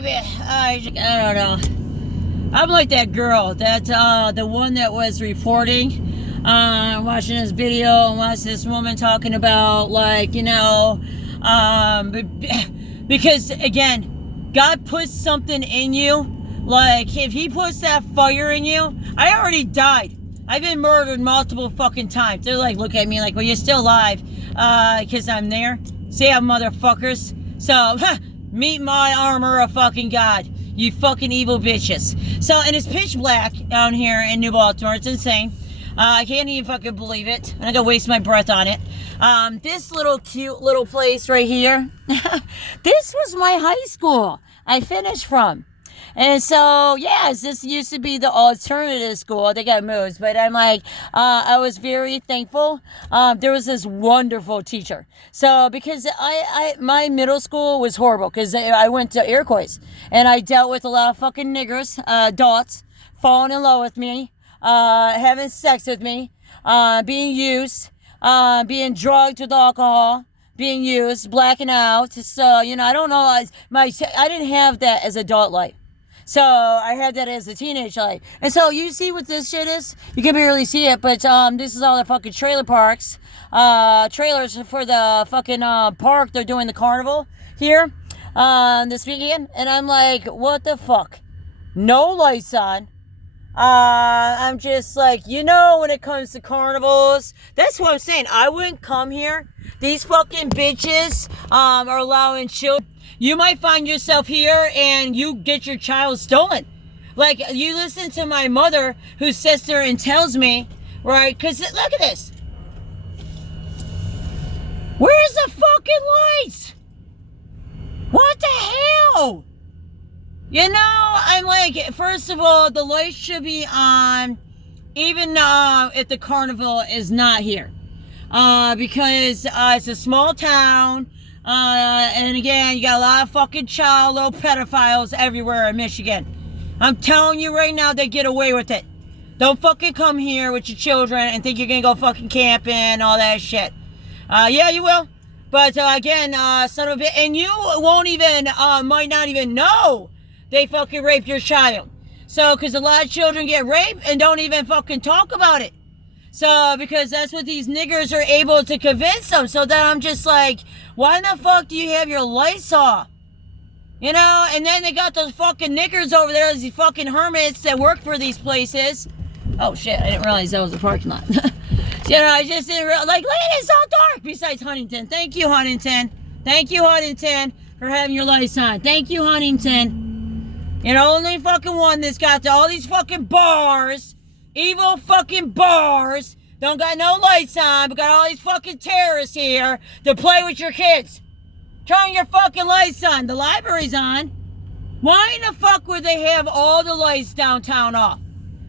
baby. I don't know. I'm like that girl, the one that was reporting, watching this video and watched this woman talking about, like, you know, because, again, God puts something in you. Like, if he puts that fire in you, I already died. I've been murdered multiple fucking times. They're like, look at me like, well, you're still alive, because I'm there. See how motherfuckers? So, meet my armor of fucking God, you fucking evil bitches. So, and it's pitch black down here in New Baltimore. It's insane. I can't even fucking believe it. I'm gonna waste my breath on it. This little cute little place right here, this was my high school I finished from. And so, yes, this used to be the alternative school. They got moved, but I'm like, I was very thankful. There was this wonderful teacher. So, because my middle school was horrible, because I went to Iroquois, and I dealt with a lot of fucking niggers, adults, falling in love with me, having sex with me, being used, being drugged with alcohol, being used, blacking out. So, you know, I don't know, I didn't have that as adult life. So I had that as a teenage life. And so you see what this shit is? You can barely see it, but this is all the fucking trailer parks. Trailers for the fucking park. They're doing the carnival here this weekend. And I'm like, what the fuck? No lights on. I'm just like, you know, when it comes to carnivals, that's what I'm saying. I wouldn't come here. These fucking bitches are allowing children. You might find yourself here and you get your child stolen. Like, you listen to my mother who sits there and tells me, right, because look at this. Where's the fucking lights? What the hell? You know, I'm like, first of all, the lights should be on even if the carnival is not here. Because it's a small town. And again, you got a lot of fucking little pedophiles everywhere in Michigan. I'm telling you right now, they get away with it. Don't fucking come here with your children and think you're gonna go fucking camping and all that shit. Yeah, you will. But again, son of a bitch, and you won't even, might not even know they fucking raped your child. So, because a lot of children get raped and don't even fucking talk about it. So, because that's what these niggers are able to convince them. So then I'm just like, why in the fuck do you have your lights off? You know, and then they got those fucking niggers over there, these fucking hermits that work for these places. Oh shit, I didn't realize that was a parking lot. You know, I just didn't realize, like, look, it's all dark besides Huntington. Thank you, Huntington. Thank you, Huntington, for having your lights on. Thank you, Huntington. You're the only fucking one that's got all these fucking bars. Evil fucking bars, don't got no lights on, but got all these fucking terrorists here to play with your kids. Turn your fucking lights on. The library's on. Why in the fuck would they have all the lights downtown off?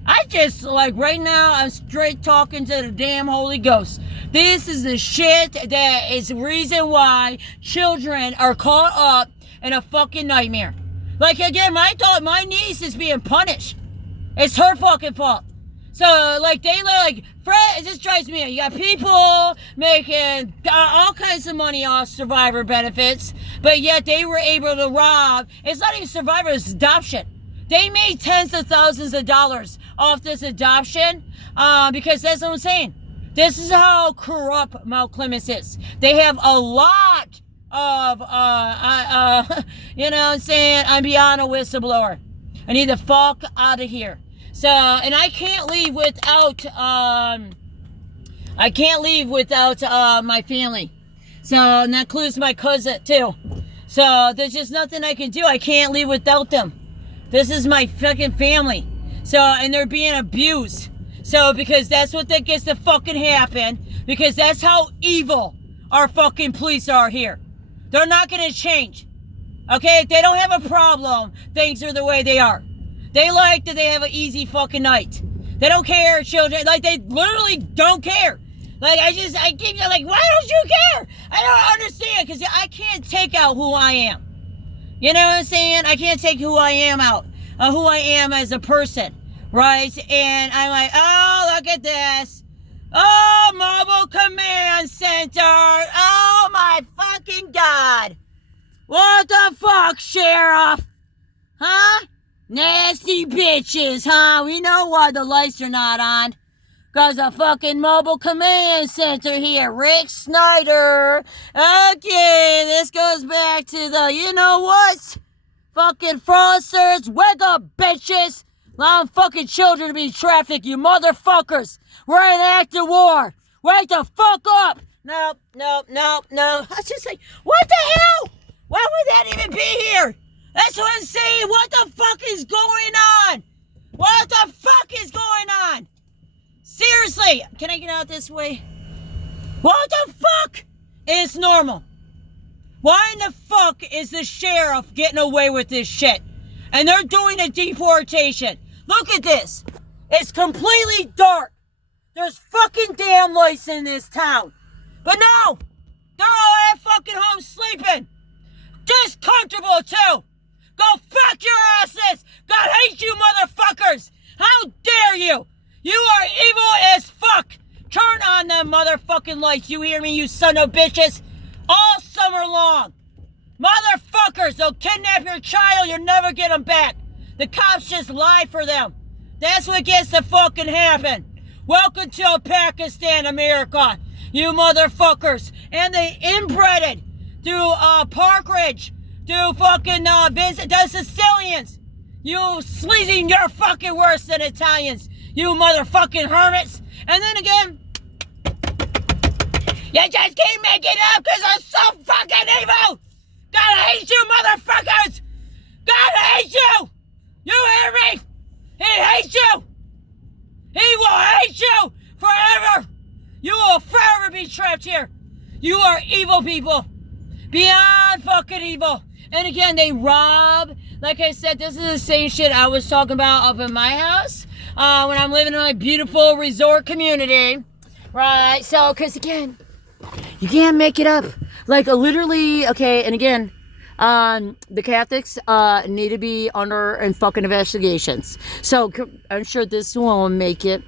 I just, like, right now, I'm straight talking to the damn Holy Ghost. This is the shit that is the reason why children are caught up in a fucking nightmare. Like, again, my niece is being punished. It's her fucking fault. So, like, Fred, it just drives me out. You got people making all kinds of money off survivor benefits, but yet they were able to rob. It's not even survivor, it's adoption. They made tens of thousands of dollars off this adoption, because that's what I'm saying. This is how corrupt Mount Clemens is. They have a lot of, you know what I'm saying? I'm beyond a whistleblower. I need the fuck out of here. So, and I can't leave without, my family. So, and that includes my cousin, too. So, there's just nothing I can do. I can't leave without them. This is my fucking family. So, and they're being abused. So, because that's what that gets to fucking happen. Because that's how evil our fucking police are here. They're not going to change. Okay? If they don't have a problem, things are the way they are. They like that they have an easy fucking night. They don't care, children. Like, they literally don't care. Like, I keep like, why don't you care? I don't understand, because I can't take out who I am. You know what I'm saying? I can't take who I am out. Who I am as a person. Right? And I'm like, oh, look at this. Oh, Mobile Command Center. Oh, my fucking God. What the fuck, Sheriff? Huh? Nasty bitches, huh? We know why the lights are not on. Because the fucking mobile command center here, Rick Snyder. Okay, this goes back to the, you know what? Fucking fraudsters, wake up, bitches. Allowing fucking children to be trafficked, you motherfuckers. We're in active war. Wake the fuck up. No. I was just like, what the hell? Why would that even be here? That's what I'm saying. What the fuck is going on? What the fuck is going on? Seriously, can I get out this way? What the fuck is normal? Why in the fuck is the sheriff getting away with this shit? And they're doing a deportation. Look at this. It's completely dark. There's fucking damn lights in this town. But no, they're all at fucking home sleeping. Just comfortable too. Go fuck your asses. God hates you motherfuckers. How dare you? You are evil as fuck. Turn on them motherfucking lights. You hear me, you son of bitches? All summer long. Motherfuckers, they'll kidnap your child. You'll never get them back. The cops just lie for them. That's what gets to fucking happen. Welcome to Pakistan, America. You motherfuckers. And they inbred through Park Ridge. Through fucking visit the Sicilians. You sleazy, you're fucking worse than Italians. You motherfucking hermits. And then again, you just keep making up because I'm so fucking evil. God hates you, motherfuckers. God hates you. You hear me? He hates you. He will hate you forever. You will forever be trapped here. You are evil people. Beyond fucking evil. And again, they rob. Like I said, this is the same shit I was talking about up in my house. When I'm living in my beautiful resort community. Right? So, because again, you can't make it up. Like literally, okay, and again, the Catholics need to be under and fucking investigations. So I'm sure this won't make it.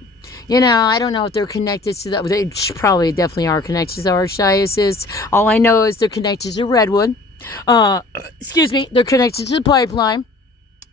You know, I don't know if they're connected to that. They probably definitely are connected to the Archdiocese. All I know is they're connected to Redwood. Excuse me, they're connected to the pipeline.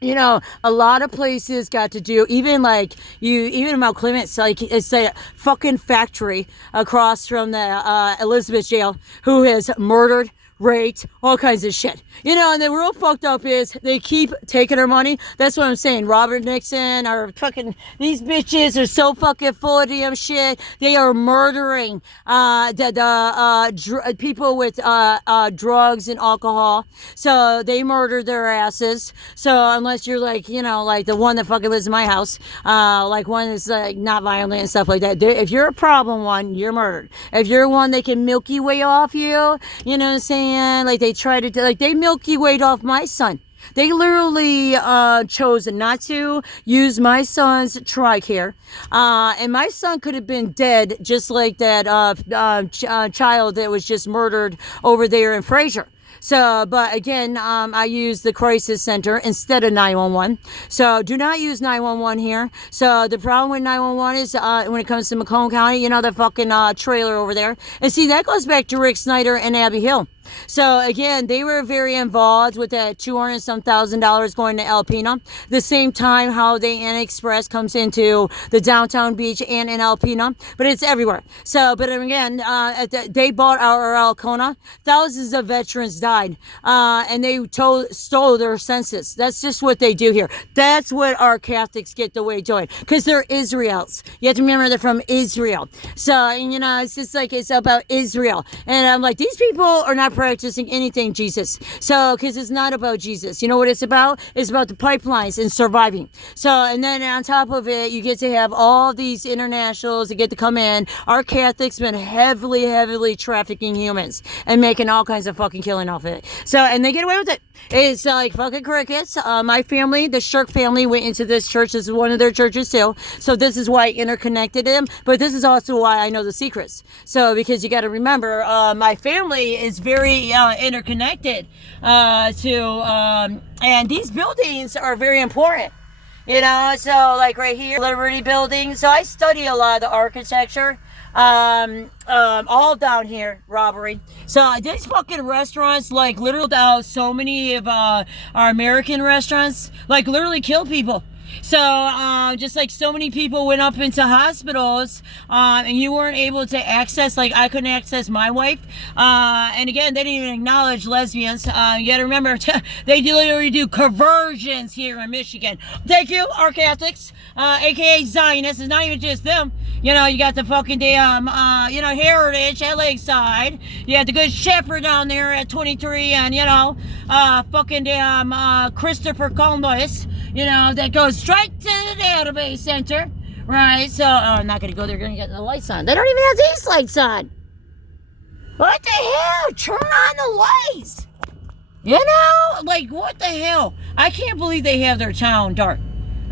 You know, a lot of places got to do, even like even Mount Clements, like it's a fucking factory across from the Elizabeth jail who has murdered, raped, all kinds of shit. You know, and the real fucked up is they keep taking our money. That's what I'm saying. Robert Nixon or fucking these bitches are so fucking full of damn shit. They are murdering people with drugs and alcohol. So they murder their asses. So unless you're like, you know, like the one that fucking lives in my house, like one that's like not violent and stuff like that. If you're a problem one, you're murdered. If you're one they can Milky Way off you, you know what I'm saying? Like they try to, like they Milky Way off my son. They literally chose not to use my son's TRICARE. And my son could have been dead just like that child that was just murdered over there in Fraser. So, but again, I use the crisis center instead of 911. So do not use 911 here. So the problem with 911 is when it comes to MACOMB County, you know, the fucking trailer over there. And see, that goes back to Rick Snyder and Abby Hill. So again, they were very involved with that $200,000 going to Alpena. The same time how the Express comes into the downtown beach and in Alpena, but it's everywhere. So, but again, they bought our Alcona. Thousands of veterans died, and they stole their census. That's just what they do here. That's what our Catholics get the way doing, because they're Israels. You have to remember they're from Israel. So, and, you know, it's just like it's about Israel. And I'm like, these people are not practicing anything Jesus. So, because it's not about Jesus. You know what it's about? It's about the pipelines and surviving. So, and then on top of it, you get to have all these internationals that get to come in. Our Catholics been heavily trafficking humans and making all kinds of fucking killing off of it. So, and they get away with it. It's like fucking crickets. My family, the Shirk family, went into this church. This is one of their churches too. So this is why I interconnected them. But this is also why I know the secrets. So because you got to remember, my family is very interconnected and these buildings are very important. You know, so like right here, Liberty Building. So I study a lot of the architecture all down here, robbery. So these fucking restaurants, like, literally, so many of our American restaurants, like, literally kill people. So, just like so many people went up into hospitals, and you weren't able to access, like, I couldn't access my wife. And again, they didn't even acknowledge lesbians. You gotta remember, they literally do conversions here in Michigan. Thank you, our Catholics, aka Zionists. It's not even just them. You know, you got the fucking damn, Heritage at Lakeside. You got the Good Shepherd down there at 23, and, fucking damn, Christopher Columbus, that goes straight to the database center, right? So, I'm not gonna go there, gonna get the lights on. They don't even have these lights on. What the hell? Turn on the lights. Like, what the hell? I can't believe they have their town dark.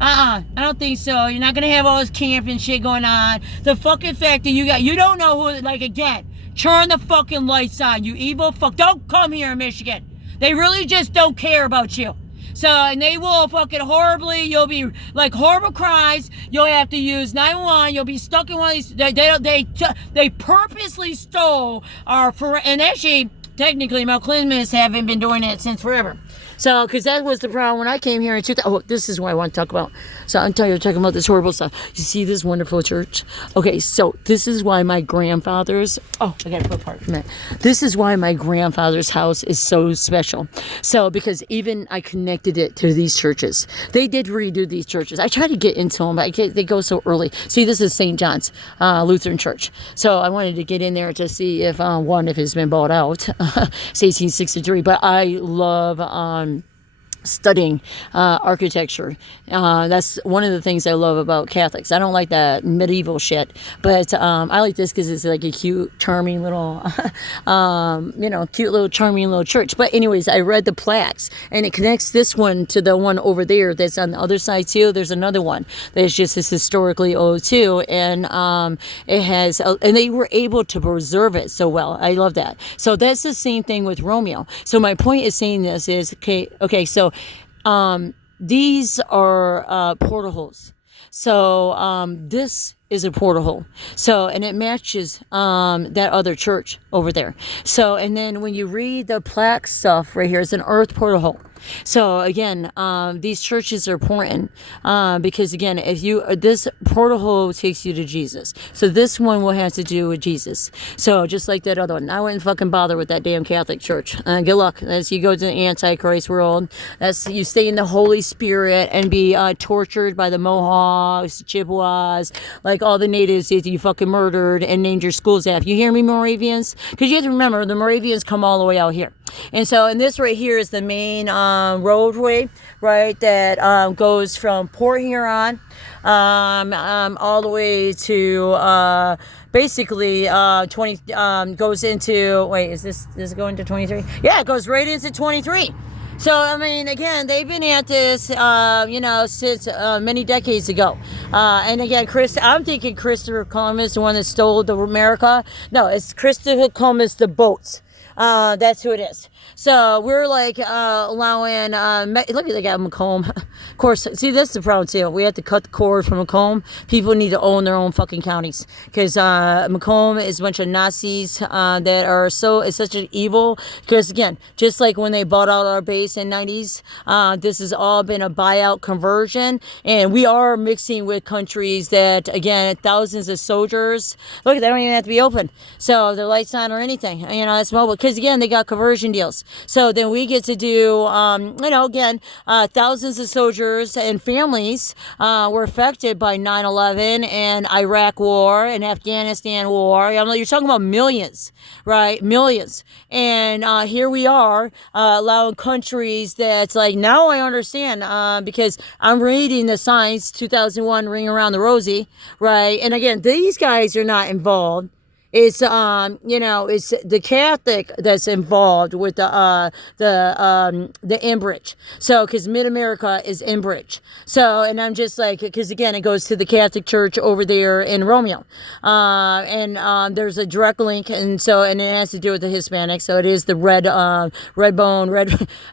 I don't think so. You're not gonna have all this camping shit going on. The fucking fact that you don't know who, like, again, turn the fucking lights on, you evil fuck. Don't come here in Michigan. They really just don't care about you. So, and they will fucking you'll be, like, horrible cries. You'll have to use 911. You'll be stuck in one of these, they purposely stole and actually, technically, Malclimmans haven't been doing that since forever. So, because that was the problem when I came here in 2000. Oh, this is what I want to talk about. So, I'm talking about this horrible stuff. You see this wonderful church? Okay, so this is why my grandfather's. Oh, I got to put part from it. This is why my grandfather's house is so special. So, because even I connected it to these churches. They did redo these churches. I tried to get into them, but they go so early. See, this is St. John's Lutheran Church. So, I wanted to get in there to see if it's been bought out. It's 1863, but I love studying architecture. That's one of the things I love about Catholics. I don't like that medieval shit, but I like this because it's like a cute, charming little, charming little church. But anyways, I read the plaques, and it connects this one to the one over there that's on the other side too. There's another one that's just as historically old too, and it has, and they were able to preserve it so well. I love that. So that's the same thing with Romeo. So my point is saying this is, okay, so these are portholes. So this is a porthole. So, and it matches that other church over there. So, and then when you read the plaque stuff right here, it's an earth porthole. So again, these churches are important because again, this porthole takes you to Jesus. So this one will have to do with Jesus. So just like that other one, I wouldn't fucking bother with that damn Catholic Church. Good luck as you go to the Antichrist world. You stay in the Holy Spirit and be tortured by the Mohawks, Chippewas, like all the natives that you fucking murdered and named your schools after. You hear me, Moravians? Because you have to remember, the Moravians come all the way out here. And so, and this right here is the main roadway, right, that goes from Port Huron all the way to basically 20 goes into, wait, is it going to 23? Yeah, it goes right into 23. So, I mean, again, they've been at this, since many decades ago. And again, I'm thinking Christopher Columbus, the one that stole America. No, it's Christopher Columbus, the boats. That's who it is. So we're like allowing, look at the guy MACOMB. Of course, see, that's the problem too. We have to cut the cord from MACOMB. People need to own their own fucking counties because MACOMB is a bunch of Nazis that are it's such an evil. Because again, just like when they bought out our base in 90s, this has all been a buyout conversion, and we are mixing with countries that, again, thousands of soldiers. Look, they don't even have to be open, so their lights on or anything. It's mobile because again, they got conversion deals. So then we get to do, thousands of soldiers and families were affected by 9/11 and Iraq war and Afghanistan war. You're talking about millions, right? Millions. And here we are allowing countries that's like, now I understand because I'm reading the Science 2001 Ring Around the Rosie, right? And again, these guys are not involved. It's it's the Catholic that's involved with the Enbridge. So, because Mid-America is Enbridge. So, and I'm just like, because again, it goes to the Catholic Church over there in Romeo. And there's a direct link, and it has to do with the Hispanic. So it is the Redwood. I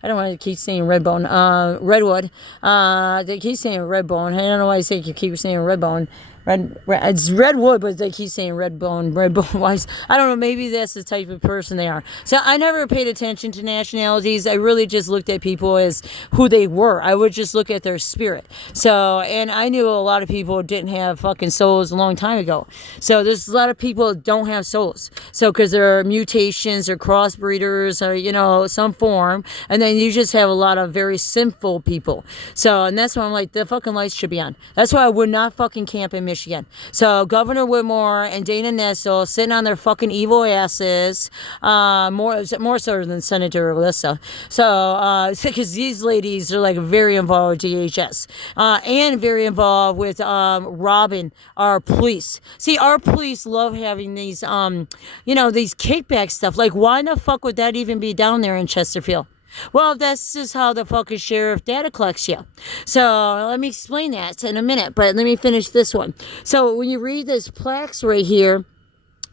don't want to keep saying Redwood. They keep saying Redbone. I don't know why I keep saying Redbone. It's redwood, but they keep saying red bone wise. I don't know, maybe that's the type of person they are. So I never paid attention to nationalities. I really just looked at people as who they were. I would just look at their spirit. So, and I knew a lot of people didn't have fucking souls a long time ago. So there's a lot of people that don't have souls. So because they're mutations or crossbreeders or, you know, some form. And then you just have a lot of very sinful people. So, and that's why I'm like, the fucking lights should be on. That's why I would not fucking camp in Michigan. So Governor Whitmore and Dana Nessel sitting on their fucking evil asses, more so than Senator Alyssa. So, because these ladies are like very involved with DHS, and very involved with robbing our police. See, our police love having these, you know, these kickback stuff. Like, why the fuck would that even be down there in Chesterfield? Well, that's just how the fucking sheriff data collects you. So let me explain that in a minute, but let me finish this one. So when you read this plaques right here,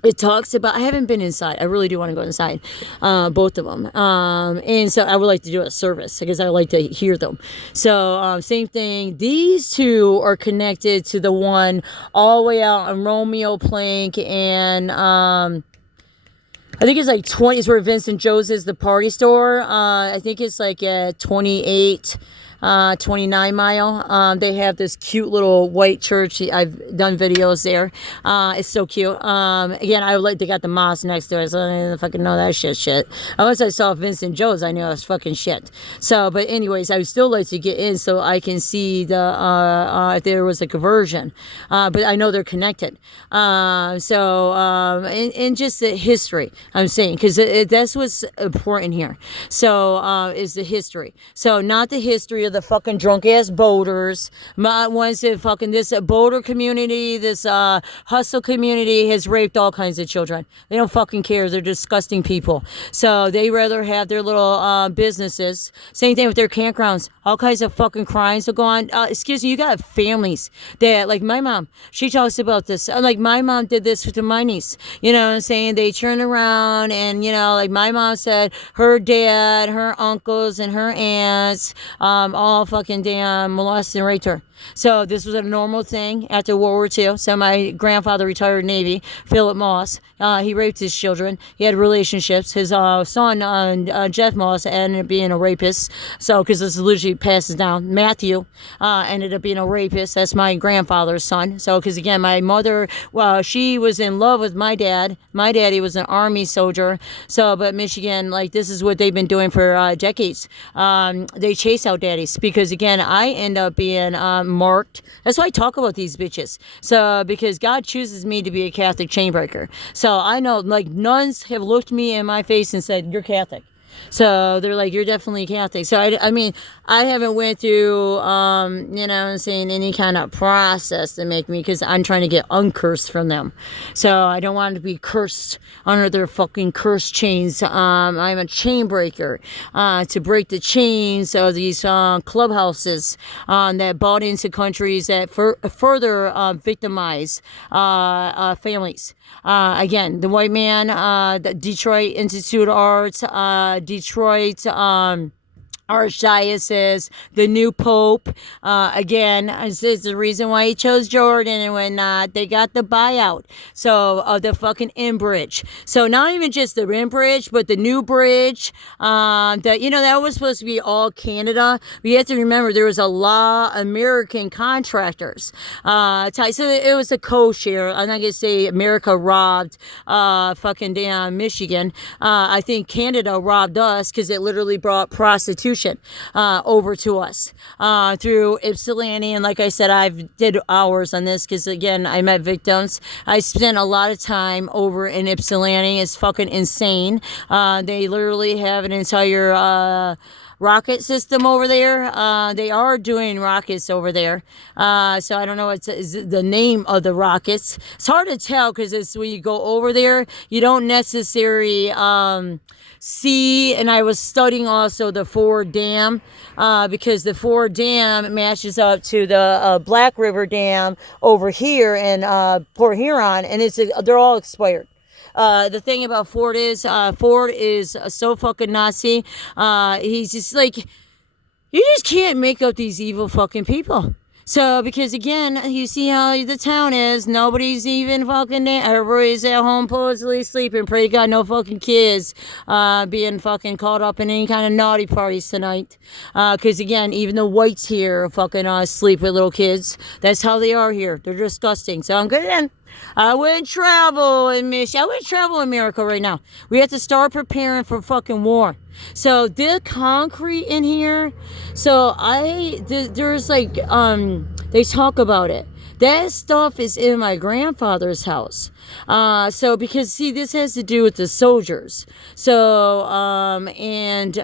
it talks about, I haven't been inside. I really do want to go inside, both of them. And so I would like to do a service because I like to hear them. So same thing. These two are connected to the one all the way out on Romeo Plank and, I think it's like 20 is where Vincent Joe's is, the party store. I think it's like 29 mile. They have this cute little white church. I've done videos there. It's so cute. Again, I would like, they got the mosque next to it, so I didn't fucking know that shit. Unless I saw Vincent Joe's, I knew it was fucking shit. So, but anyways, I would still like to get in so I can see the, if there was a conversion. But I know they're connected. And just the history, I'm saying, because that's what's important here. So, is the history. So, not the history of the fucking drunk ass boaters. Ones that fucking, this boater community, this hustle community has raped all kinds of children. They don't fucking care. They're disgusting people. So they rather have their little businesses. Same thing with their campgrounds. All kinds of fucking crimes will go on. Excuse me, you got families that, like my mom, she talks about this. Like my mom did this to my niece. You know what I'm saying? They turn around and, you know, like my mom said, her dad, her uncles, and her aunts, all fucking damn molested and raped her. So this was a normal thing after World War II. So my grandfather retired Navy, Philip Moss. He raped his children. He had relationships. His son, Jeff Moss, ended up being a rapist. So because this literally passes down. Matthew ended up being a rapist. That's my grandfather's son. So because again, my mother, well, she was in love with my dad. My daddy was an army soldier. So, but Michigan, like this is what they've been doing for decades. They chase out daddies because again, I end up being marked. That's why I talk about these bitches. So because God chooses me to be a Catholic chainbreaker. So I know like nuns have looked me in my face and said, "You're Catholic." So they're like, "You're definitely Catholic." So I mean, I haven't went through, you know what I'm saying, any kind of process to make me, because I'm trying to get uncursed from them. So I don't want to be cursed under their fucking curse chains. I'm a chain breaker, to break the chains of these clubhouses that bought into countries that further victimize families. Again, the white man, the Detroit Institute of Arts, Detroit Archdiocese, the new Pope, again, this is the reason why he chose Jordan and whatnot. They got the buyout. So, the fucking Enbridge. So, not even just the Enbridge, but the new bridge. That, you know, that was supposed to be all Canada. But you have to remember, there was a lot of American contractors. So, it was a co-share. I'm not going to say America robbed, fucking damn Michigan. I think Canada robbed us because it literally brought prostitution over to us through Ypsilanti. And like I said, I've did hours on this because again, I met victims. I spent a lot of time over in Ypsilanti. It's fucking insane. They literally have an entire rocket system over there. They are doing rockets over there. So I don't know what's the name of the rockets. It's hard to tell because it's when you go over there, you don't necessarily see. And I was studying also the Ford Dam because the Ford Dam matches up to the Black River Dam over here in Port Huron, and they're all expired. The thing about Ford is so fucking Nazi. He's just like, you just can't make up these evil fucking people. So, because again, you see how the town is. Nobody's even fucking there. Everybody's at home supposedly sleeping. Pray to God, no fucking kids being fucking caught up in any kind of naughty parties tonight. Because again, even the whites here fucking sleep with little kids. That's how they are here. They're disgusting. So I'm good then. I wouldn't travel in America right now. We have to start preparing for fucking war. So the concrete in here, so there's like, they talk about it. That stuff is in my grandfather's house. So because see, this has to do with the soldiers. So, and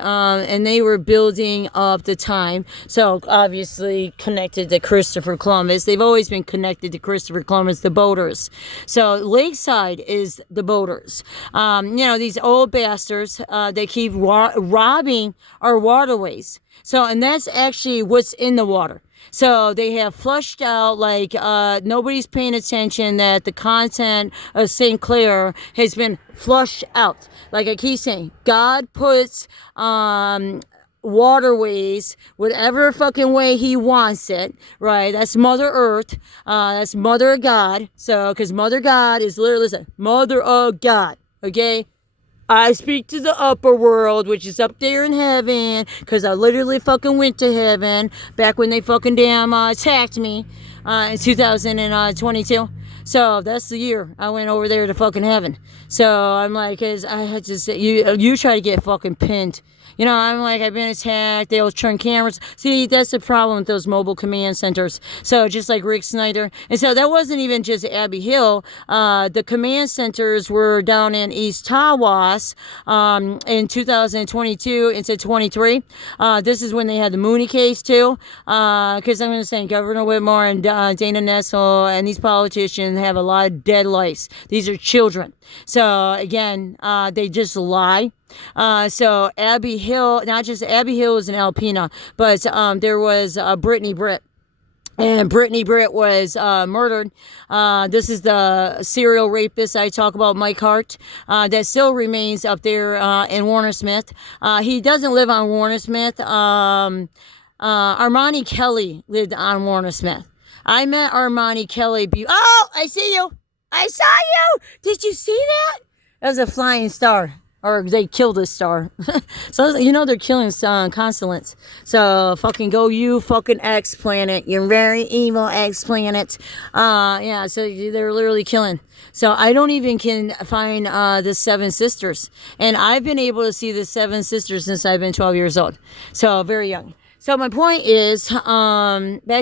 they were building up the time. So obviously connected to Christopher Columbus. They've always been connected to Christopher Columbus, the boaters. So Lakeside is the boaters. These old bastards, they keep robbing our waterways. So, and that's actually what's in the water. So they have flushed out, like, nobody's paying attention that the content of St. Clair has been flushed out. Like I keep saying, God puts waterways whatever fucking way he wants it, right? That's Mother Earth. That's Mother God. So, because Mother God is literally, listen, Mother of God, okay? I speak to the upper world, which is up there in heaven, because I literally fucking went to heaven back when they fucking damn attacked me in 2022. So that's the year I went over there to fucking heaven. So I'm like, cause I had to say, you try to get fucking pinned. I'm like, I've been attacked. They'll turn cameras. See, that's the problem with those mobile command centers. So just like Rick Snyder. And so that wasn't even just Abbey Hill. The command centers were down in East Tawas in 2022 into 23. This is when they had the Mooney case too. Because I'm going to say Governor Whitmore and Dana Nessel and these politicians have a lot of dead lice. These are children. So again, they just lie. So Abbey Hill, not just Abbey Hill is in Alpena, but there was Brittany Britt. And Brittany Britt was murdered. This is the serial rapist I talk about, Mike Hart, that still remains up there in Warner Smith. He doesn't live on Warner Smith. Armani Kelly lived on Warner Smith. I met Armani Kelly. Oh, I see you. I saw you. Did you see that? That was a flying star. Or they killed a star. So, they're killing constellations. So, fucking go you fucking X planet. You're very evil X planet. So they're literally killing. So, I don't even can find the Seven Sisters. And I've been able to see the Seven Sisters since I've been 12 years old. So, very young. So my point is, back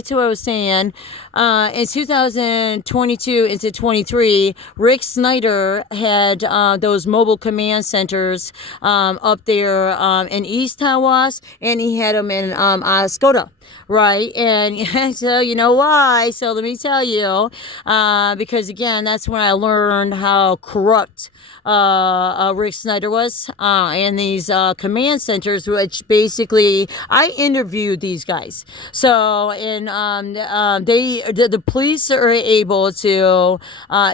to what I was saying, in 2022 into 23, Rick Snyder had those mobile command centers up there in East Tawas, and he had them in Oscoda, right? And so you know why? So let me tell you, because again, that's when I learned how corrupt Rick Snyder was, and these command centers, which basically I interviewed these guys. So, and the police are able to,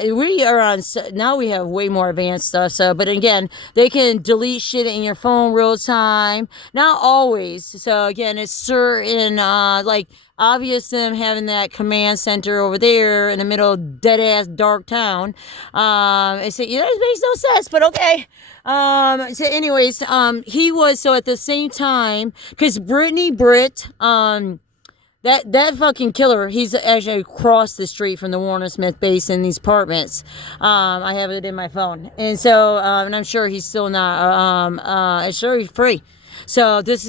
we are on, now we have way more advanced stuff. So, but again, they can delete shit in your phone real time. Not always. So again, it's certain, like, obvious them having that command center over there in the middle of dead ass dark town. That makes no sense, but okay. So anyways, he was, so at the same time, because Brittany Britt, that fucking killer, he's actually across the street from the Warner Smith base in these apartments. I have it in my phone. And so, and I'm sure he's still not, I'm sure he's free. So this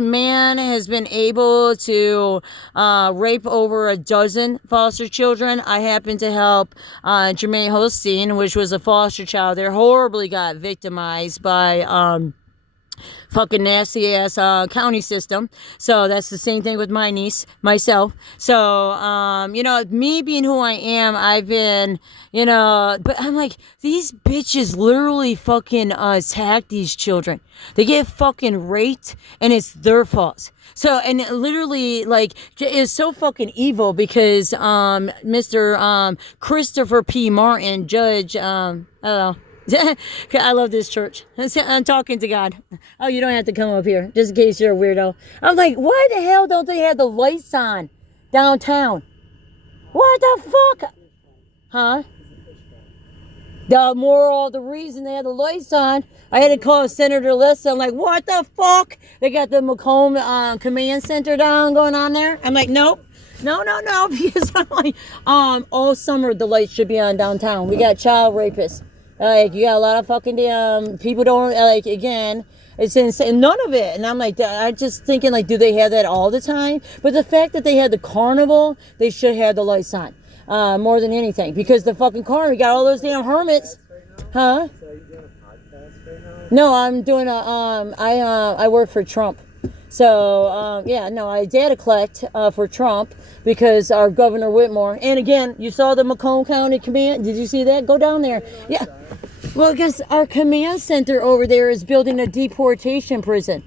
man has been able to rape over a dozen foster children. I happened to help Jermaine Holstein, which was a foster child. They horribly got victimized by fucking nasty ass county system. So that's the same thing with my niece, myself. So me being who I am, I've been, but I'm like, these bitches literally fucking attack these children. They get fucking raped and it's their fault. So, and literally, like, it's so fucking evil because Mr. Christopher P. Martin, judge, I don't know, I love this church. I'm talking to God. Oh, you don't have to come up here, just in case you're a weirdo. I'm like, why the hell don't they have the lights on downtown? What the fuck? Huh? The reason they had the lights on, I had to call Senator Lissa. I'm like, what the fuck? They got the MACOMB command center down going on there. I'm like, nope. No, because I'm like, all summer the lights should be on downtown. We got child rapists. Like, you got a lot of fucking damn people don't, like, again, it's insane. None of it. And I'm like, I'm just thinking, like, do they have that all the time? But the fact that they had the carnival, they should have the lights on. More than anything. Because the fucking carnival, we got all those damn hermits. Huh? No, I'm doing I work for Trump. So, yeah, no, I data collect for Trump because our Governor Whitmore, and again, you saw the Macomb County Command, did you see that? Go down there. Yeah. Well, because our command center over there is building a deportation prison.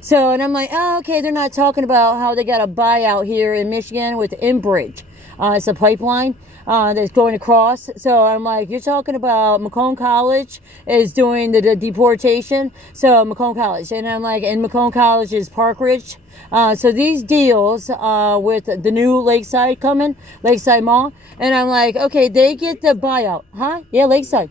So, and I'm like, oh, okay, they're not talking about how they got a buyout here in Michigan with Enbridge. It's a pipeline that's going across. So I'm like, you're talking about Macomb College is doing the deportation. So Macomb College. And I'm like, and Macomb College is Park Ridge. So these deals with the new Lakeside coming, Lakeside Mall. And I'm like, okay, they get the buyout. Huh? Yeah, Lakeside.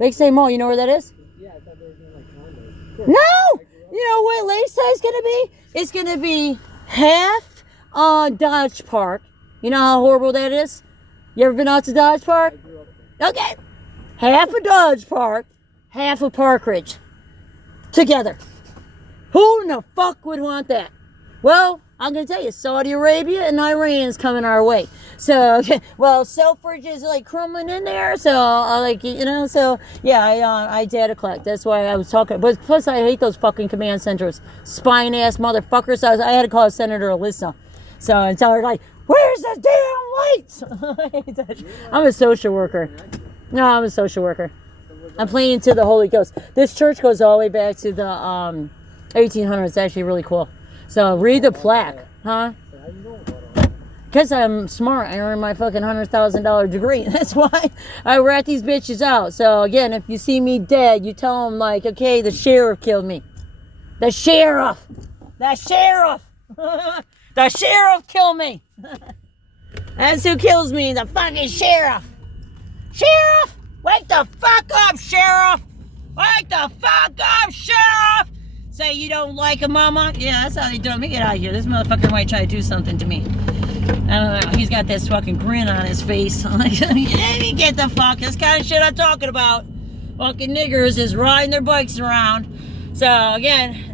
Lakeside Mall, you know where that is? Yeah, I thought they were doing like condos. No! You know what Lakeside's going to be? It's going to be half Dodge Park. You know how horrible that is? You ever been out to Dodge Park? Okay. Half of Dodge Park, half of Park Ridge. Together. Who in the fuck would want that? Well, I'm going to tell you, Saudi Arabia and Iran's coming our way. So, okay, well, Selfridge is like crumbling in there. So, like, you know, so, yeah, I data collect. That's why I was talking. But plus, I hate those fucking command centers. Spine-ass motherfuckers. I had to call Senator Alyssa. So, and tell her, like, where's the damn lights? I'm a social worker. No, I'm a social worker. I'm playing to the Holy Ghost. This church goes all the way back to the 1800s. It's actually really cool. So read the plaque, huh? Because I'm smart. I earned my fucking $100,000 degree. That's why I rat these bitches out. So again, if you see me dead, you tell them like, okay, the sheriff killed me. The sheriff. The sheriff. The sheriff killed me. That's who kills me, the fucking sheriff. Sheriff! Wake the fuck up, sheriff! Wake the fuck up, sheriff! Say you don't like a mama? Yeah, that's how they do it. Let me get out of here. This motherfucker might try to do something to me. I don't know. He's got this fucking grin on his face. Let me get the fuck. This kind of shit I'm talking about. Fucking niggers is riding their bikes around. So, again,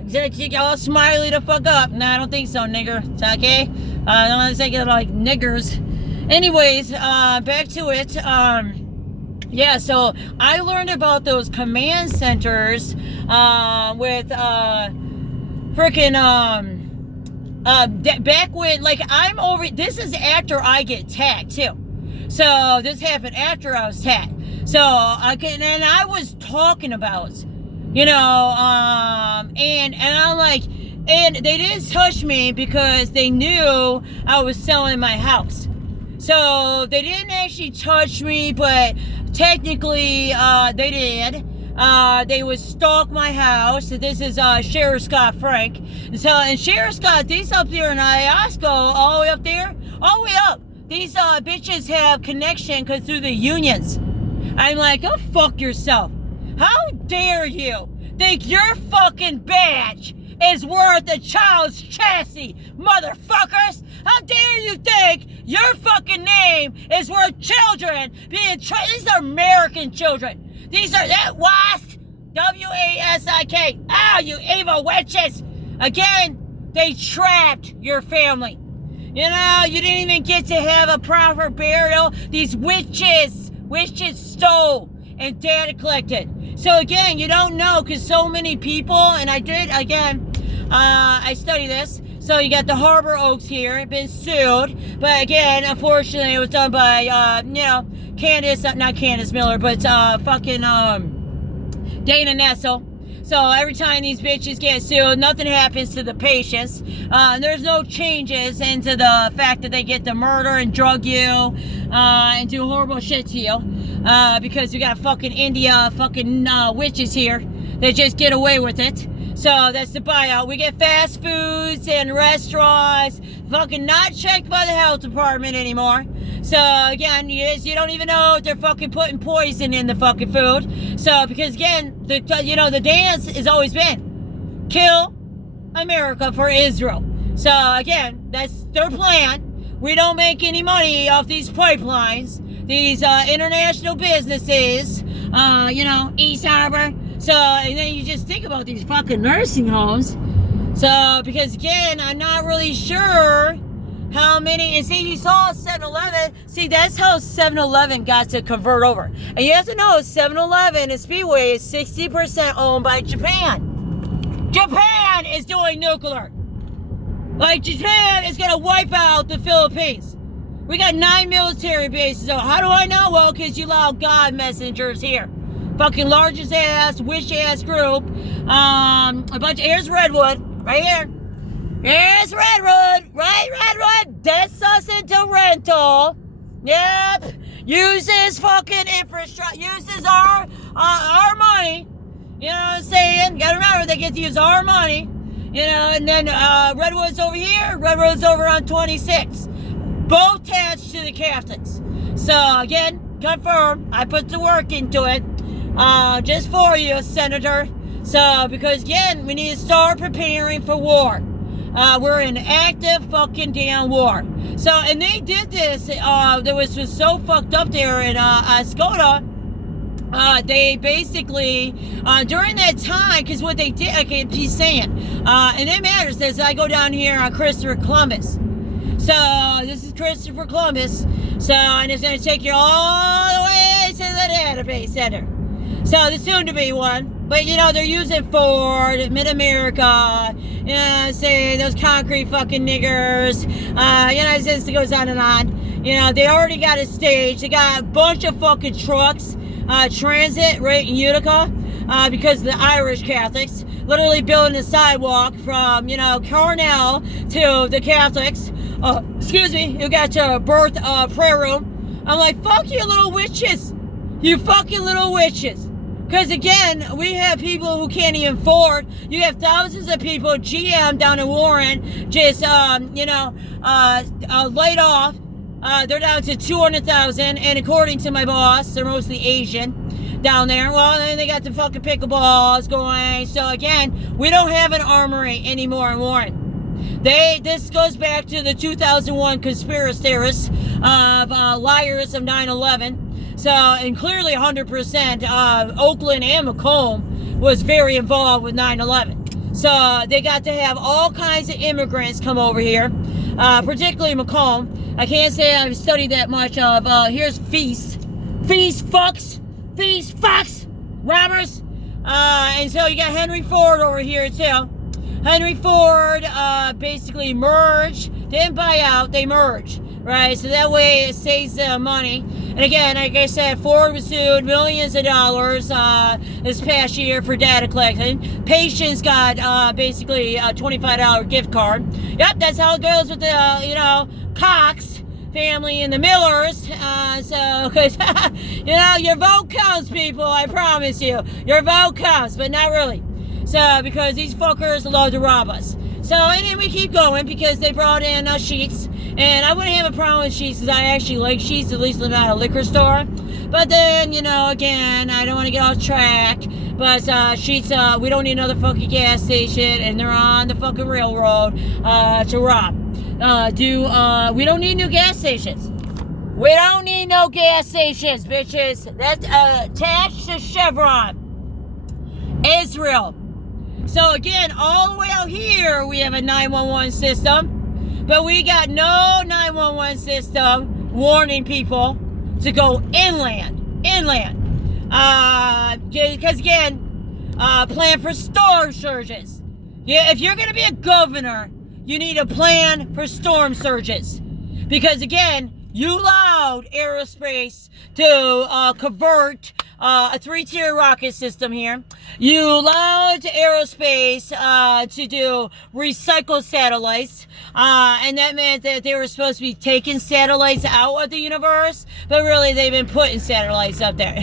all smiley the fuck up. No, I don't think so, nigger. It's okay? I don't want to say like niggers. Anyways, back to it. Yeah, so I learned about those command centers with freaking back when, like, I'm over. This is after I get tagged too. So this happened after I was tagged. So and I was talking about, you know, and I'm like, and they didn't touch me because they knew I was selling my house. So they didn't actually touch me, but technically they did. They would stalk my house. This is Sheriff Scott Frank. And Sheriff Scott, these up there in Iosco, all the way up there, all the way up. These bitches have connection because through the unions. I'm like, go fuck yourself. How dare you think your fucking badge is worth a child's chassis, motherfuckers? How dare you think your fucking name is worth children being these are American children. These are that WASK, W-A-S-I-K. Ah, you evil witches. Again, they trapped your family. You know, you didn't even get to have a proper burial. These witches stole and data collected. So again, you don't know because so many people, and I did, again, I study this. So you got the Harbor Oaks here, been sued. But again, unfortunately, it was done by, you know, not Candace Miller, but fucking Dana Nessel. So every time these bitches get sued, nothing happens to the patients. There's no changes into the fact that they get to murder and drug you and do horrible shit to you because we got fucking India fucking witches here that just get away with it. So that's the buyout. We get fast foods and restaurants fucking not checked by the health department anymore. So again, you don't even know if they're fucking putting poison in the fucking food. So because again, the dance has always been kill America for Israel. So again, that's their plan. We don't make any money off these pipelines, these international businesses, East Harbor. So, and then you just think about these fucking nursing homes. So, because again, I'm not really sure how many, and see, you saw 7-Eleven. See, that's how 7-Eleven got to convert over. And you have to know, 7-Eleven and Speedway is 60% owned by Japan. Japan is doing nuclear. Like, Japan is going to wipe out the Philippines. We got 9 military bases. So, how do I know? Well, because you allow God messengers here. Fucking largest ass, wish ass group. Here's Redwood, right here. Here's Redwood, right, Redwood. That's us into rental. Yep. Uses fucking infrastructure, uses our money. You know what I'm saying? Gotta remember, they get to use our money. And then Redwood's over here, Redwood's over on 26. Both attached to the Catholics. So, again, confirm, I put the work into it. Just for you, Senator. So, because again, we need to start preparing for war. We're in active fucking damn war. So, and they did this, there was just so fucked up there in Skoda. They basically, during that time, because what they did, I keep saying, and it matters, as I go down here on Christopher Columbus. So, this is Christopher Columbus. So, and it's going to take you all the way to the database center. So the soon-to-be one, but they're using Ford, Mid-America, say those concrete fucking niggers, since it goes on and on. They already got a stage. They got a bunch of fucking trucks, transit right in Utica, because of the Irish Catholics, literally building a sidewalk from, Cornell to the Catholics. You got your birth prayer room. I'm like, fuck you little witches. You fucking little witches. Because again, we have people who can't even afford. You have thousands of people, GM down in Warren, just, laid off. They're down to 200,000. And according to my boss, they're mostly Asian down there. Well, then they got the fucking pickleballs going. So again, we don't have an armory anymore in Warren. This goes back to the 2001 conspiracy theorists of liars of 9/11. So, and clearly 100% Oakland and MACOMB was very involved with 9/11. So, they got to have all kinds of immigrants come over here, particularly MACOMB. I can't say I've studied that much of, here's Feast, fucks, robbers. And so you got Henry Ford over here too. Henry Ford basically merged, didn't buy out, they merged. Right, so that way it saves them money. And again, like I said, Ford was sued millions of dollars this past year for data collection. Patients got basically a $25 gift card. Yep, that's how it goes with the, Cox family and the Millers. Because, your vote counts, people, I promise you. Your vote counts, but not really. So, because these fuckers love to rob us. So, and then we keep going because they brought in Sheets. And I wouldn't have a problem with Sheets because I actually like Sheets, at least not a liquor store. But then, again, I don't want to get off track. But Sheets, we don't need another fucking gas station. And they're on the fucking railroad to rob. We don't need new gas stations. We don't need no gas stations, bitches. That's attached to Chevron. Israel. So again, all the way out here, we have a 911 system. But we got no 911 system warning people to go inland. Because again, plan for storm surges. Yeah, if you're going to be a governor, you need a plan for storm surges. Because again, you allowed aerospace to convert a 3-tier rocket system here. You allowed aerospace to do recycled satellites, and that meant that they were supposed to be taking satellites out of the universe, but really they've been putting satellites up there.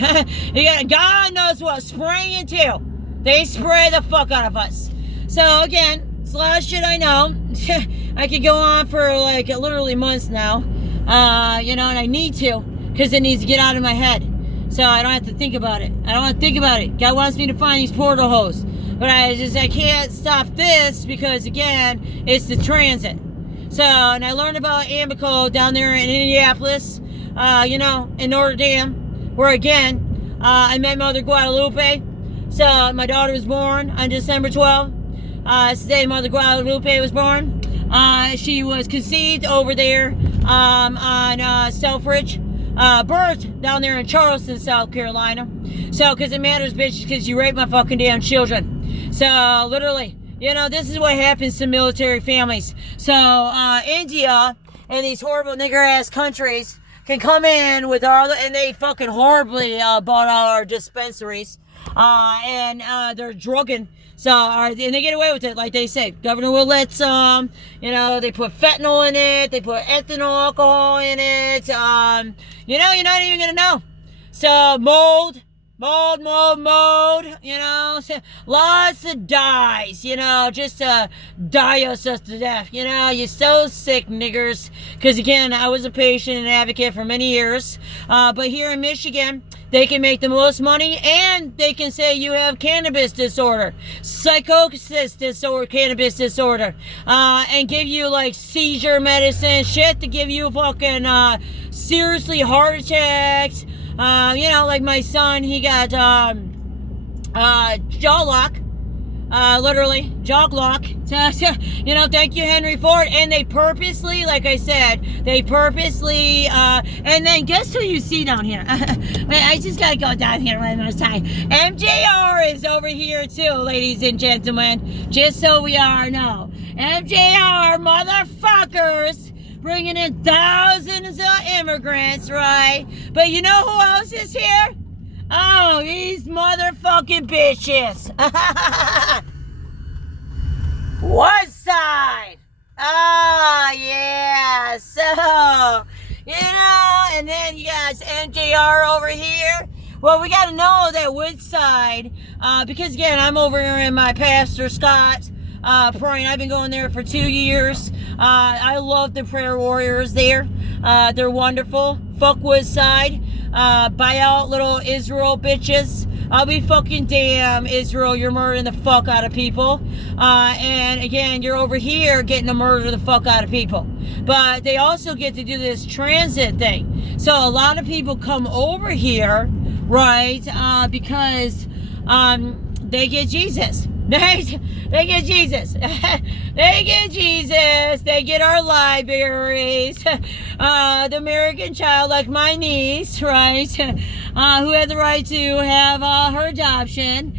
You got God knows what, spraying too. They spray the fuck out of us. So again, it's a lot of shit I know. I could go on for like literally months now, you know, and I need to, because it needs to get out of my head. So I don't have to think about it. I don't want to think about it. God wants me to find these portal holes. But I can't stop this because, again, it's the transit. So, and I learned about MACOMB down there in Indianapolis, you know, in Notre Dame, where, again, I met Mother Guadalupe. So my daughter was born on December 12th. Today Mother Guadalupe was born. She was conceived over there on Selfridge. Birthed down there in Charleston, South Carolina. So, because it matters, bitch, because you rape my fucking damn children. So, literally, you know, this is what happens to military families. So, India and these horrible nigger-ass countries can come in with all the, and they fucking horribly bought out our dispensaries. And they're drugging. So, and they get away with it, like they say. Governor will let some, you know, they put fentanyl in it, they put ethanol alcohol in it, you know, you're not even gonna know. So, mold, you know, so lots of dyes, you know, just to die us to death, you know, you're so sick, niggers, because again, I was a patient and advocate for many years, but here in Michigan, they can make the most money, and they can say you have cannabis disorder, psychosis disorder, cannabis disorder, and give you like seizure medicine, shit to give you fucking seriously heart attacks. You know, like my son, he got jaw lock, literally jaw lock. You know, thank you, Henry Ford. And they purposely, like I said, they purposely, and then guess who you see down here? I just gotta go down here one more time. MJR is over here too, ladies and gentlemen, just so we all know. MJR, motherfuckers, bringing in thousands of immigrants, right? But you know who else is here? Oh, these motherfucking bitches. One side. Oh, yeah. So, you know, and then you guys, MJR over here. Well, we got to know that which side, because again, I'm over here in my Pastor Scott praying. I've been going there for 2 years. I love the prayer warriors there. They're wonderful. Fuck which side. Buy out little Israel bitches. I'll be fucking damn, Israel, you're murdering the fuck out of people. And again, you're over here getting to murder the fuck out of people. But they also get to do this transit thing. So a lot of people come over here, right, because they get Jesus. They get Jesus. They get Jesus. They get our libraries. The American child, like my niece, right, who had the right to have her adoption,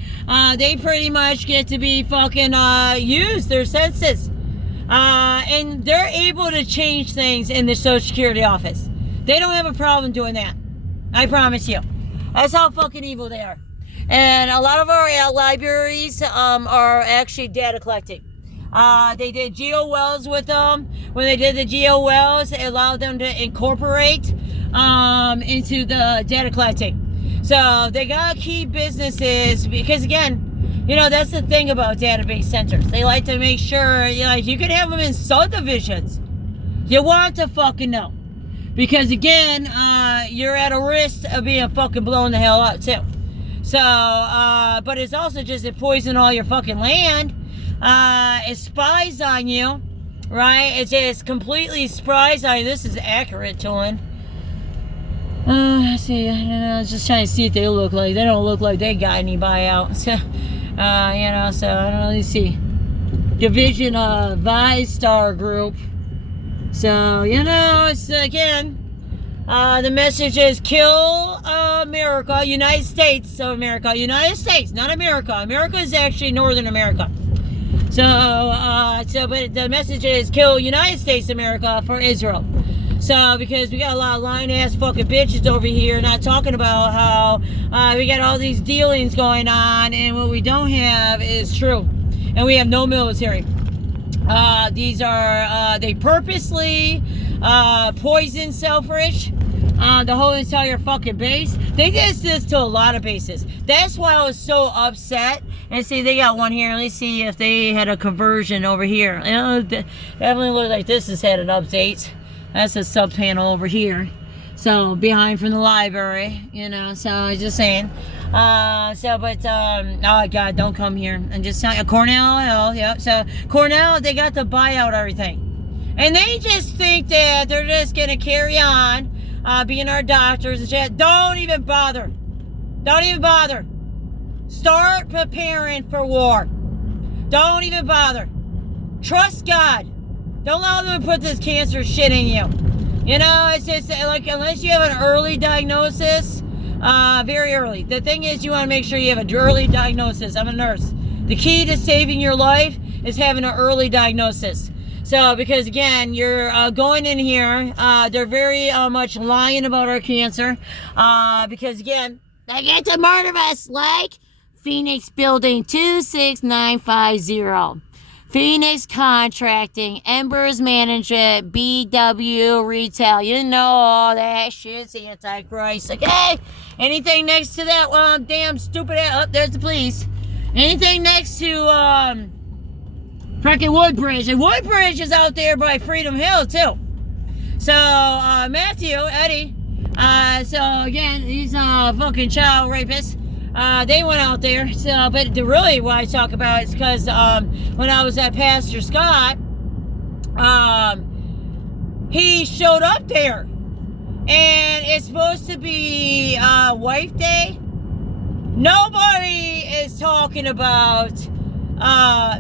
they pretty much get to be fucking use their census. And they're able to change things in the Social Security office. They don't have a problem doing that. I promise you. That's how fucking evil they are. And a lot of our libraries are actually data collecting. They did geo wells with them. When they did the geo wells, it allowed them to incorporate into the data collecting. So they gotta keep businesses, because again, you know, that's the thing about database centers. They like to make sure, you know, you can have them in subdivisions. You want to fucking know. Because again, you're at a risk of being fucking blown the hell out too. So, but it's also just it poison all your fucking land. It spies on you, right? It just completely spies on you. This is accurate to one. Let's see, I was just trying to see what they look like. They don't look like they got any buyout. So, you know, so I don't know. Let's see. Division of ViStar Group. So, you know, it's again. The message is kill America, United States of America, United States, not America. America is actually Northern America. So, but the message is kill United States of America for Israel. So, because we got a lot of lying-ass fucking bitches over here not talking about how we got all these dealings going on, and what we don't have is true. And we have no military. These are, they purposely poison Selfridge, the whole entire fucking base. They did this to a lot of bases. That's why I was so upset. And see, they got one here. Let's see if they had a conversion over here. You know, definitely looks like this has had an update. That's a sub panel over here. So behind from the library, you know. So I was just saying. Oh God, don't come here. And just Cornell, yeah. So Cornell, they got to buy out everything, and they just think that they're just gonna carry on being our doctors and shit. Don't even bother. Don't even bother. Start preparing for war. Don't even bother. Trust God. Don't allow them to put this cancer shit in you. You know, it's just like, unless you have an early diagnosis, very early. The thing is, you want to make sure you have an early diagnosis. I'm a nurse. The key to saving your life is having an early diagnosis. So, because again, you're going in here, they're very much lying about our cancer. Because again, they get to murder us like Phoenix Building 26950. Phoenix Contracting, Embers Management, BW Retail. You know all that shit's Antichrist, okay? Anything next to that damn stupid ass, there's the police. Anything next to freaking Woodbridge. And Woodbridge is out there by Freedom Hill too. So Matthew, Eddie, so again, he's a fucking child rapist. They went out there. So, but really what I talk about is because when I was at Pastor Scott, he showed up there, and it's supposed to be Wife Day. Nobody is talking about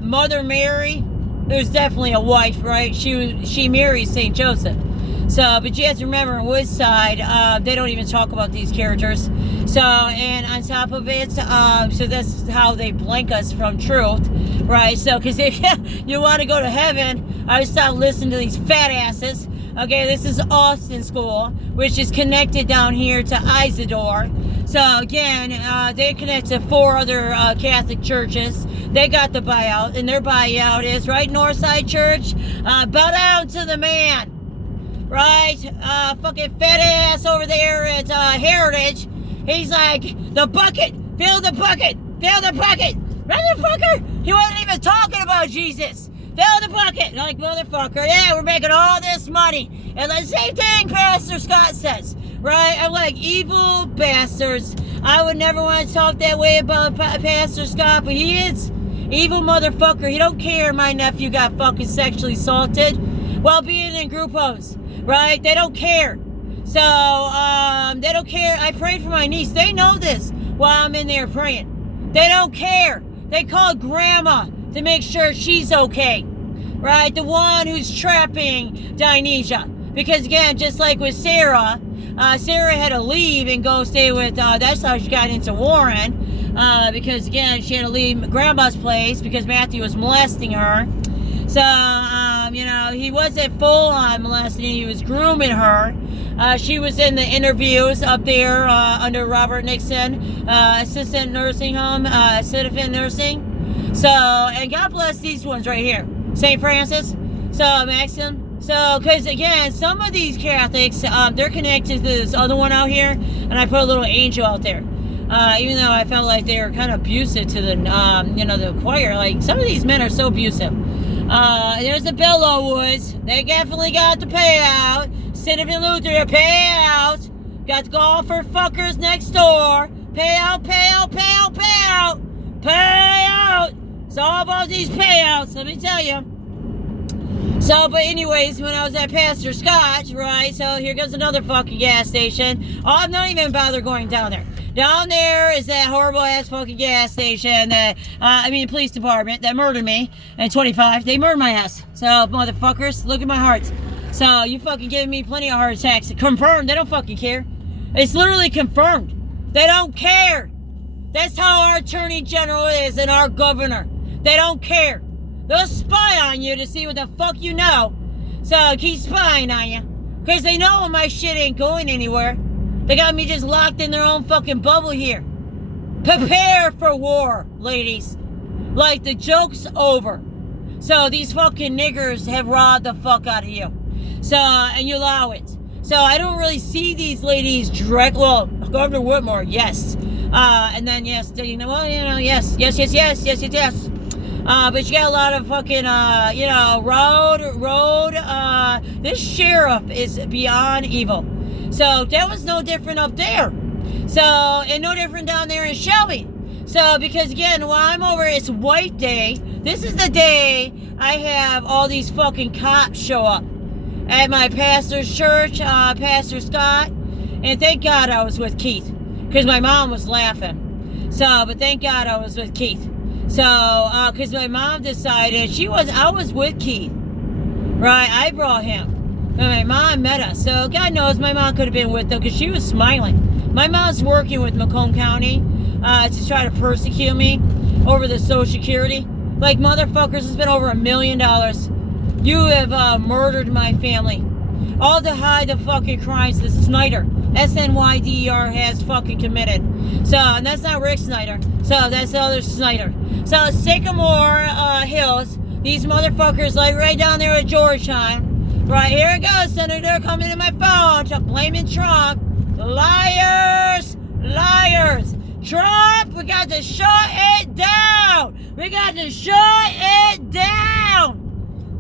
Mother Mary. There's definitely a wife, right? She married St. Joseph. So, but you have to remember, on Woodside, they don't even talk about these characters. So, and on top of it, so that's how they blank us from truth, right? So, because if you want to go to heaven, I would stop listening to these fat asses. Okay, this is Austin School, which is connected down here to Isidore. So, again, they connect to 4 other Catholic churches. They got the buyout, and their buyout is, right, Northside Church, bow down to the man. Right, fucking fat ass over there at Heritage. He's like, the bucket, fill the bucket, fill the bucket. Motherfucker, he wasn't even talking about Jesus. Fill the bucket. Like, motherfucker, yeah, we're making all this money. And the same thing Pastor Scott says, right? I'm like, evil bastards. I would never want to talk that way about Pastor Scott, but he is evil motherfucker. He don't care my nephew got fucking sexually assaulted while being in group homes. Right? They don't care. So, they don't care. I prayed for my niece. They know this while I'm in there praying. They don't care. They call grandma to make sure she's okay. Right? The one who's trapping Dinesh. Because again, just like with Sarah, Sarah had to leave and go stay with, that's how she got into Warren. Because again, she had to leave grandma's place because Matthew was molesting her. So, you know, he wasn't full-on molesting, he was grooming her. She was in the interviews up there under Robert Nixon, assistant nursing home, Civic nursing. So, and God bless these ones right here. St. Francis, so Maxim. So, because again, some of these Catholics, they're connected to this other one out here, and I put a little angel out there. Even though I felt like they were kind of abusive to the, you know, the choir. Like, some of these men are so abusive. There's the Bellowwoods. They definitely got the payout. Civic and Luther, payout. Got the golfer fuckers next door. Payout, payout, payout, payout. Payout. It's all about these payouts, let me tell you. So, but anyways, when I was at Pastor Scott's, right, so here goes another fucking gas station. Oh, I'm not even bother going down there. Down there is that horrible ass fucking gas station that, police department that murdered me in 25. They murdered my ass. So, motherfuckers, look at my heart. So, you fucking giving me plenty of heart attacks. Confirmed. They don't fucking care. It's literally confirmed. They don't care. That's how our attorney general is and our governor. They don't care. They'll spy on you to see what the fuck you know. So, keep spying on you. Because they know my shit ain't going anywhere. They got me just locked in their own fucking bubble here. Prepare for war, ladies. Like, the joke's over. So these fucking niggers have robbed the fuck out of you. So, and you allow it. So I don't really see these ladies direct. Well, Governor Whitmore, yes. And then yes, you know, well, you know, yes. But you got a lot of fucking, you know, this sheriff is beyond evil. So that was no different up there. So, and no different down there in Shelby. So, because again, while I'm over, it's White Day. This is the day I have all these fucking cops show up at my pastor's church, Pastor Scott. And thank God I was with Keith, because my mom was laughing. So, but thank God I was with Keith. So, because my mom decided I was with Keith, right? I brought him. And my mom met us. So, God knows my mom could have been with them because she was smiling. My mom's working with MACOMB County to try to persecute me over the Social Security. Like, motherfuckers, it's been over $1 million. You have murdered my family. All to hide the fucking crimes that Snyder, S-N-Y-D-E-R, has fucking committed. So, and that's not Rick Snyder. So, that's the other Snyder. So, Sycamore Hills, these motherfuckers, like right down there at Georgetown. Right, here it goes, Senator, coming to my phone, blaming Trump. Liars! Liars! Trump, we got to shut it down! We got to shut it down!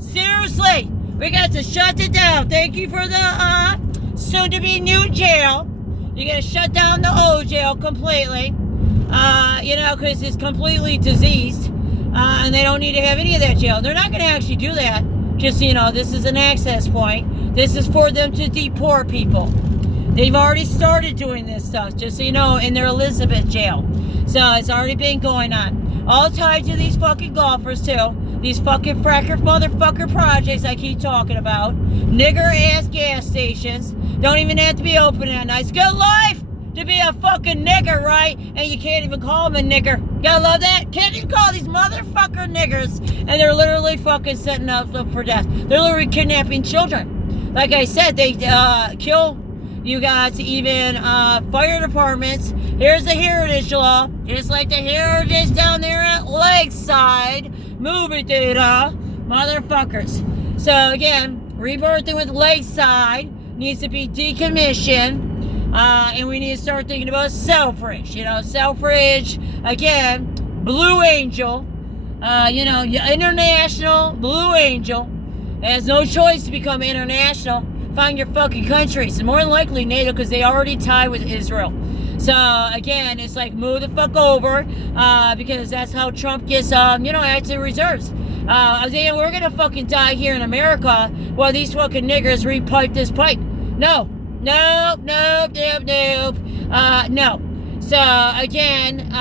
Seriously, we got to shut it down. Thank you for the soon-to-be new jail. You're going to shut down the old jail completely. You know, because it's completely diseased. And they don't need to have any of that jail. They're not going to actually do that. Just so you know, this is an access point. This is for them to deport people. They've already started doing this stuff, just so you know, in their Elizabeth jail. So it's already been going on. All tied to these fucking golfers, too. These fucking fracker motherfucker projects I keep talking about. Nigger-ass gas stations. Don't even have to be open at night. It's good life to be a fucking nigger, right? And you can't even call them a nigger. Gotta love that. Can't even call these motherfucker niggers. And they're literally fucking setting up for death. They're literally kidnapping children. Like I said, they kill... You got even fire departments. Here's the heritage law. Just like the heritage down there at Lakeside movie theater. Motherfuckers. So again, rebirthing with Lakeside needs to be decommissioned. And we need to start thinking about Selfridge. You know, Selfridge, again, Blue Angel. You know, international Blue Angel. Has no choice to become international. Find your fucking countries. And more than likely NATO, because they already tie with Israel. So, again, it's like, move the fuck over, because that's how Trump gets, you know, active reserves. We're gonna fucking die here in America while these fucking niggers repipe this pipe. No. No. So, again,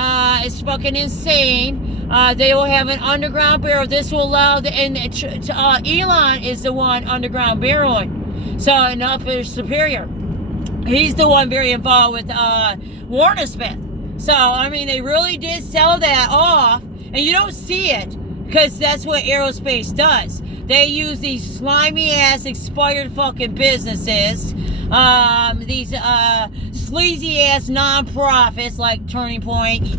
it's fucking insane. They will have an underground barrel. This will allow Elon is the one underground barreling. So, and Upper Superior, he's the one very involved with Warner Smith. So, I mean, they really did sell that off, and you don't see it because that's what aerospace does. They use these slimy ass expired fucking businesses, these sleazy ass non-profits like Turning Point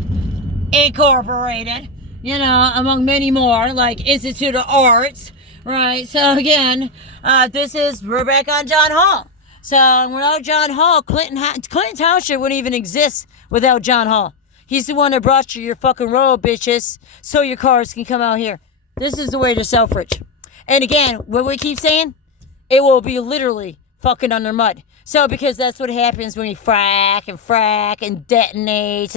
Incorporated, you know, among many more, like Institute of Arts. Right, so again, we're back on John Hall. So without John Hall, Clinton Township wouldn't even exist without John Hall. He's the one that brought you your fucking road, bitches, so your cars can come out here. This is the way to Selfridge. And again, what we keep saying, it will be literally fucking under mud. So, because that's what happens when you frack and detonates.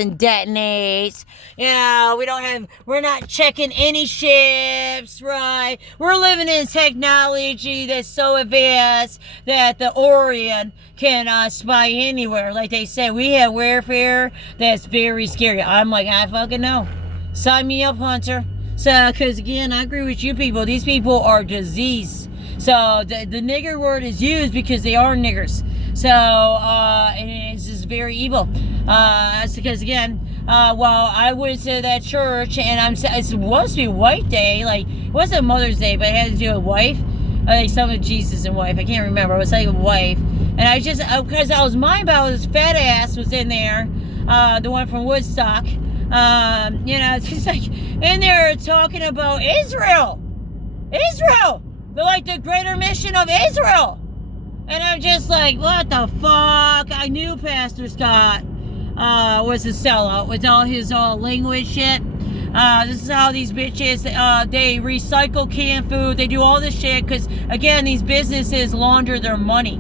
You know, we're not checking any ships, right? We're living in technology that's so advanced that the Orient can spy anywhere. Like they said, we have warfare that's very scary. I'm like, I fucking know. Sign me up, Hunter. So, because again, I agree with you people. These people are diseased. So, the nigger word is used because they are niggers. So, and it's just very evil. That's because, again, while I went to that church, and it's supposed to be White Day, like, it wasn't Mother's Day, but it had to do with wife. like some of Jesus and wife. I can't remember. It was like a wife. And I just, because I was mind about this fat ass was in there, the one from Woodstock. It's just like in there talking about Israel. Israel! They're like the greater mission of Israel. And I'm just like, what the fuck? I knew Pastor Scott was a sellout with all his language shit. This is how these bitches, they recycle canned food. They do all this shit because, again, these businesses launder their money.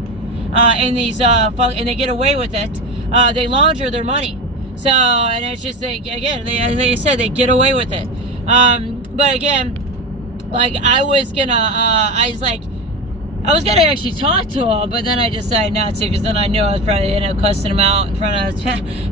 And they get away with it. They launder their money. So, and it's just, again, like I said, they get away with it. But again, like, I was gonna actually talk to him, but then I decided not to, because then I knew I was probably, cussing him out in front of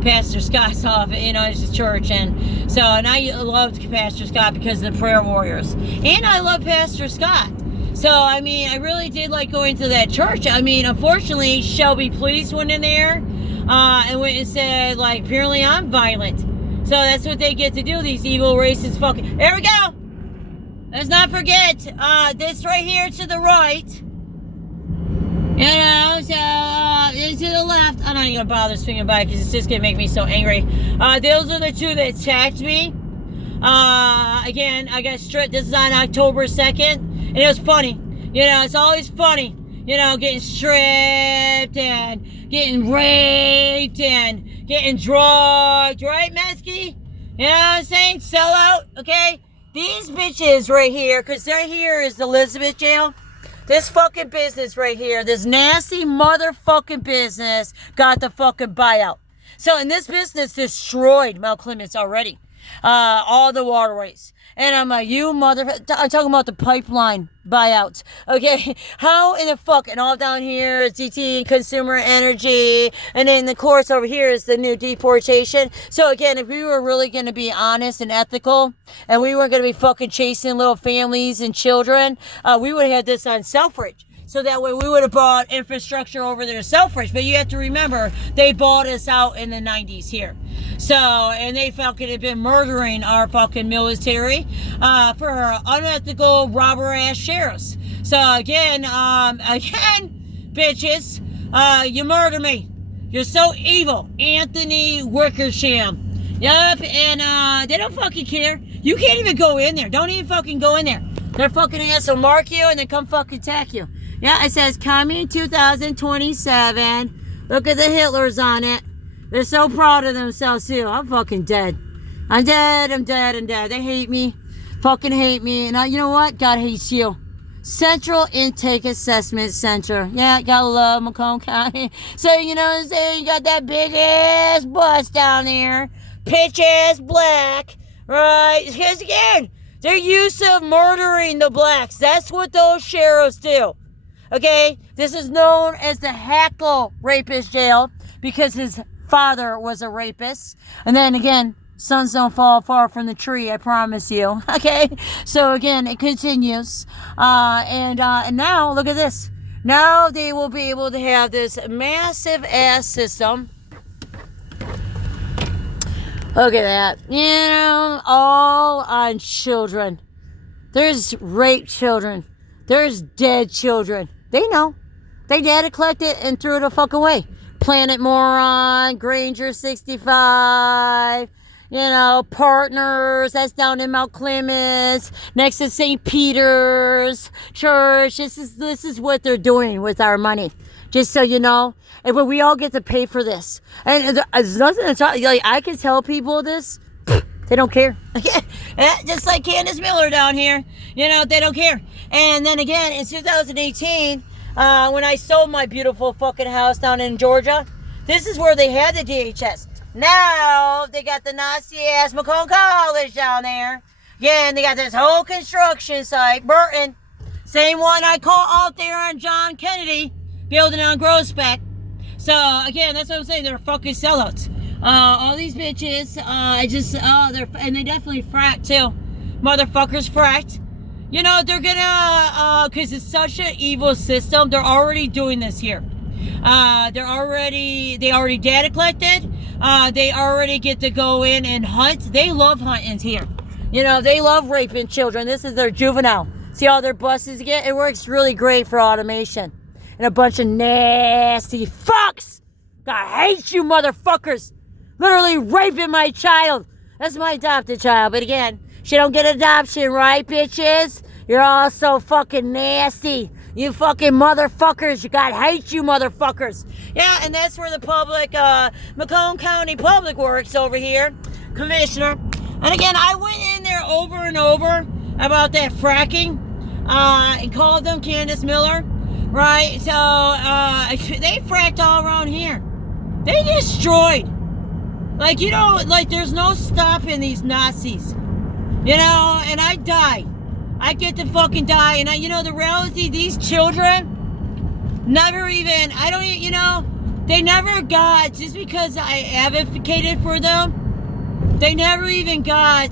Pastor Scott's office, it's his church. And so, and I loved Pastor Scott because of the prayer warriors. And I love Pastor Scott. So, I really did like going to that church. Unfortunately, Shelby Police went in there and went and said, like, apparently I'm violent. So that's what they get to do, these evil, racist fucking... There we go! Let's not forget, this right here to the right. To the left. I'm not even going to bother swinging by because it's just going to make me so angry. Those are the two that attacked me. Again, I got stripped. This is on October 2nd. And it was funny. It's always funny. Getting stripped and getting raped and getting drugged. Right, Mesky? You know what I'm saying? Sell out, okay? These bitches right here, because right here is the Elizabeth jail. This fucking business right here, this nasty motherfucking business got the fucking buyout. So, and this business destroyed Mount Clemens already. All the waterways. And I'm like, I'm talking about the pipeline buyouts. Okay, how in the fuck? And all down here is DT, Consumer Energy. And then, of course, over here is the new deportation. So, again, if we were really going to be honest and ethical, and we weren't going to be fucking chasing little families and children, we would have had this on Selfridge. So that way we would have bought infrastructure over there to Selfridge. But you have to remember, they bought us out in the 90s here. So, and they fucking have been murdering our fucking military for unethical robber-ass sheriffs. So again, bitches, you murder me. You're so evil. Anthony Wickersham. Yup, and they don't fucking care. You can't even go in there. Don't even fucking go in there. Their fucking ass will mark you and then come fucking attack you. Yeah, it says coming 2027. Look at the Hitlers on it. They're so proud of themselves too. I'm fucking dead. I'm dead. They hate me. Fucking hate me. And you know what? God hates you. Central Intake Assessment Center. Yeah, gotta love Macomb County. So, you know what I'm saying? You got that big ass bus down there. Pitch ass black. Right? Because again, they're used to murdering the blacks. That's what those sheriffs do. Okay? This is known as the Hackle Rapist Jail because his father was a rapist. And then again, sons don't fall far from the tree, I promise you. Okay? So again, it continues. And now, look at this. Now they will be able to have this massive ass system. Look at that. All on children. There's raped children. There's dead children. They know. They data collected and threw it the fuck away. Planet Moron, Granger 65, Partners, that's down in Mount Clemens, next to St. Peter's Church. This is what they're doing with our money. Just so you know. But we all get to pay for this. And there's nothing to talk, like, I can tell people this. They don't care. Just like Candace Miller down here. They don't care. And then again, in 2018, when I sold my beautiful fucking house down in Georgia, this is where they had the DHS. Now, they got the Nazi-ass Macomb College down there. Again, they got this whole construction site, Burton. Same one I call out there on John Kennedy, building on Groesbeck. So, again, that's what I'm saying. They're fucking sellouts. All these bitches, and they definitely frat too. Motherfuckers frat. They're gonna, cause it's such an evil system, they're already doing this here. They already data collected. They already get to go in and hunt. They love hunting here. They love raping children. This is their juvenile See all their buses again? It works really great for automation. And a bunch of nasty fucks. God, I hate you motherfuckers. Literally raping my child. That's my adopted child. But again, she don't get adoption, right, bitches? You're all so fucking nasty. You fucking motherfuckers. God, hate you motherfuckers. Yeah, and that's where the public, MACOMB County Public Works over here, Commissioner. And again, I went in there over and over about that fracking. And called them Candace Miller, right? So they fracked all around here. They destroyed. Like, you know, like there's no stopping these Nazis. You know, and I die. I get to fucking die. And you know, the reality, these children never even, I don't even, you know, they never got, just because I advocated for them, they never even got,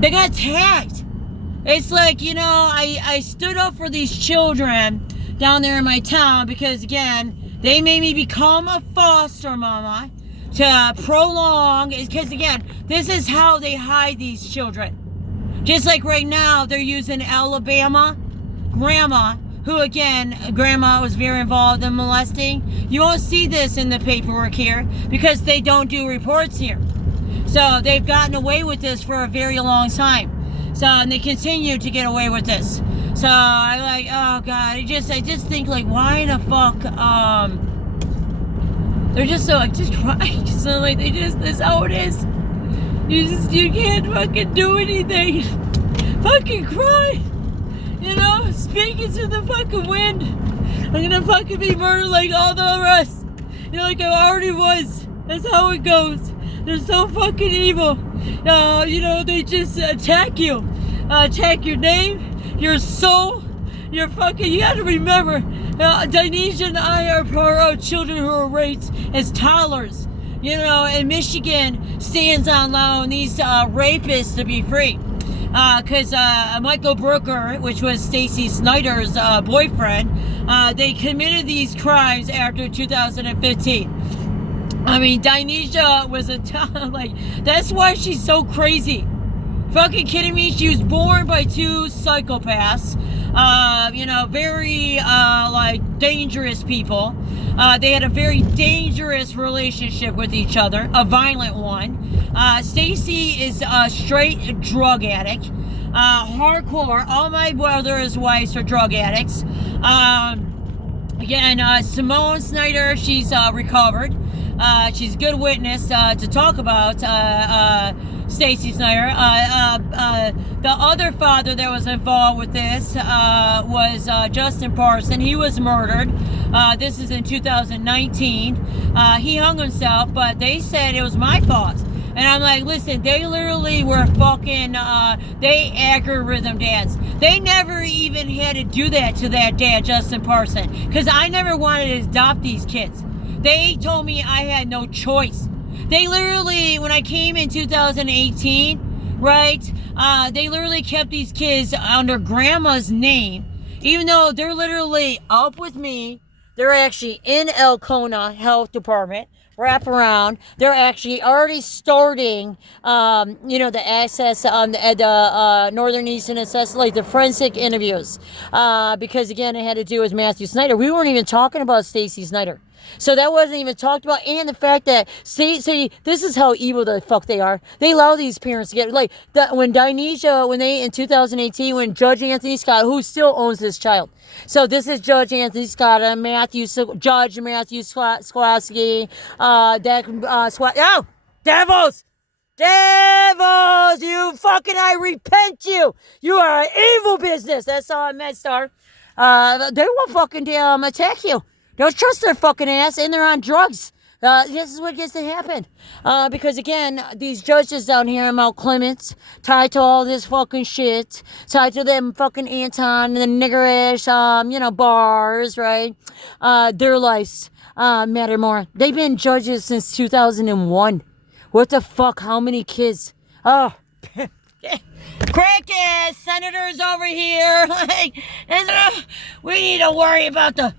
they got tagged. It's like, you know, I stood up for these children down there in my town because, again, they made me become a foster mama to prolong, because, again, this is how they hide these children. Just like right now, they're using Alabama grandma, who, again, grandma was very involved in molesting. You won't see this in the paperwork here because they don't do reports here. So they've gotten away with this for a very long time. So, and they continue to get away with this. So, I like, oh God, I just think, like, why in the fuck, they're just so, like, just crying. So, like, they just, that's how it is. You can't fucking do anything. Fucking cry. You know, speaking to the fucking wind. I'm gonna fucking be murdered like all the rest. You know, like I already was. That's how it goes. They're so fucking evil. You know, they just attack you. Attack your name, your soul, your fucking, you gotta remember, Dinesh and I are children who are raped as toddlers. You know, and Michigan stands on allowing these rapists to be free. Because Michael Brooker, which was Stacy Snyder's boyfriend, they committed these crimes after 2015. I mean, Dinesh was like, that's why she's so crazy. Fucking kidding me? She was born by two psychopaths. You know, very, like, dangerous people. They had a very dangerous relationship with each other, a violent one. Stacy is a straight drug addict. Hardcore. All my brother's wives are drug addicts. Again, Simone Snyder, she's recovered. She's a good witness to talk about Stacy Snyder. The other father that was involved with this was Justin Parson. He was murdered. This is in 2019. He hung himself, but they said it was my fault. And I'm like, listen, they literally were fucking, they algorithm dads. They never even had to do that to that dad, Justin Parson, because I never wanted to adopt these kids. They told me I had no choice. They literally, when I came in 2018, right, they literally kept these kids under grandma's name, even though they're literally up with me. They're actually in Elkona Health Department, wrap around. They're actually already starting, you know, the access on the Northern Eastern Assessment, like the forensic interviews, because again, it had to do with Matthew Snyder. We weren't even talking about Stacy Snyder. So that wasn't even talked about, and the fact that, see, this is how evil the fuck they are. They allow these parents to get, like, when Dinesh, in 2018, when Judge Anthony Scott, who still owns this child. So this is Judge Anthony Scott, Judge Matthew Skowski, devils! Devils! You fucking, I repent you! You are an evil business! That's all I meant, Star. They will fucking attack you. Don't trust their fucking ass, and they're on drugs. This is what gets to happen. Because again, these judges down here in Mount Clements, tied to all this fucking shit, tied to them fucking Anton and the niggerish, you know, bars, right? Their lives matter more. They've been judges since 2001. What the fuck? How many kids? Oh, crickets, senators over here. Like, we need to worry about the